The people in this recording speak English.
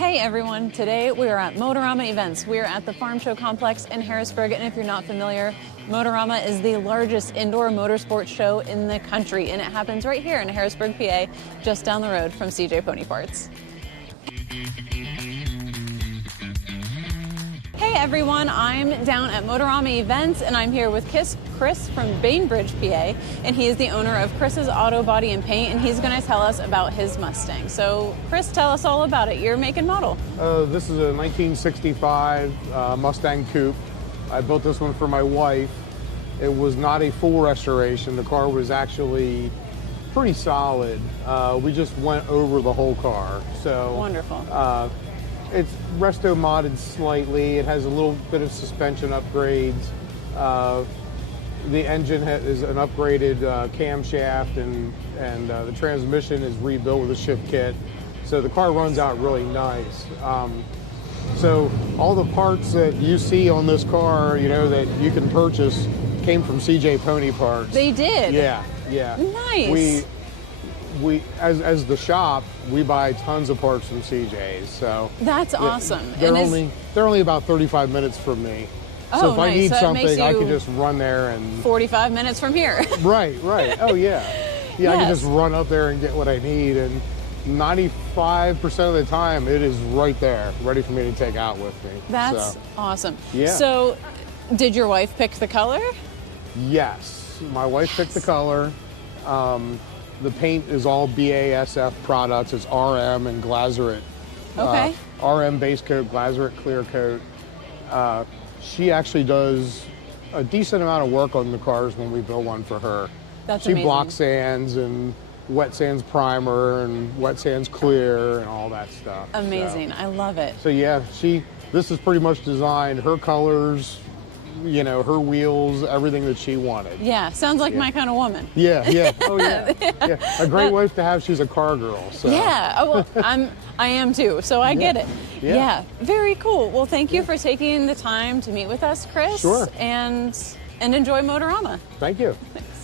Hey everyone, today we are at Motorama events. We are at the Farm Show Complex in Harrisburg, and if you're not familiar, Motorama is the largest indoor motorsports show in the country, and it happens right here in Harrisburg, PA, just down the road from CJ Pony Parts. Hey everyone, I'm down at Motorama events, and I'm here with Chris from Bainbridge, PA, and he is the owner of Chris's Auto Body and Paint, and he's going to tell us about his Mustang. So Chris, tell us all about it, your make and model. This is a 1965 Mustang Coupe. I built this one for my wife. It was not a full restoration. The car was actually pretty solid. We just went over the whole car. So wonderful. It's resto modded slightly. It has a little bit of suspension upgrades. The engine is an upgraded camshaft, and the transmission is rebuilt with a shift kit. So the car runs out really nice. So all the parts that you see on this car, you know, that you can purchase came from CJ Pony Parts. They did? Yeah. Nice. We as the shop, we buy tons of parts from CJ's. So that's awesome. They're only about 35 minutes from me. So if I need something, I can just run there and 45 minutes from here. Right. Oh yeah. Yes. I can just run up there and get what I need, and 95% of the time it is right there, ready for me to take out with me. That's awesome. Yeah. So did your wife pick the color? Yes, my wife picked the color. The paint is all BASF products. It's RM and Glazerite. Okay. RM base coat, Glazerite clear coat. She actually does a decent amount of work on the cars when we build one for her. That's she amazing. block sands and wet sands primer and wet sands clear and all that stuff. Amazing. I love it. So yeah, this is pretty much designed, her colors, you know, her wheels, everything that she wanted. Yeah, sounds like my kind of woman. Yeah. Oh yeah. A great wife to have. She's a car girl. So. Yeah. Oh, well, I am too. So I get it. Yeah. Very cool. Well, thank you for taking the time to meet with us, Chris. Sure. And enjoy Motorama. Thank you. Thanks.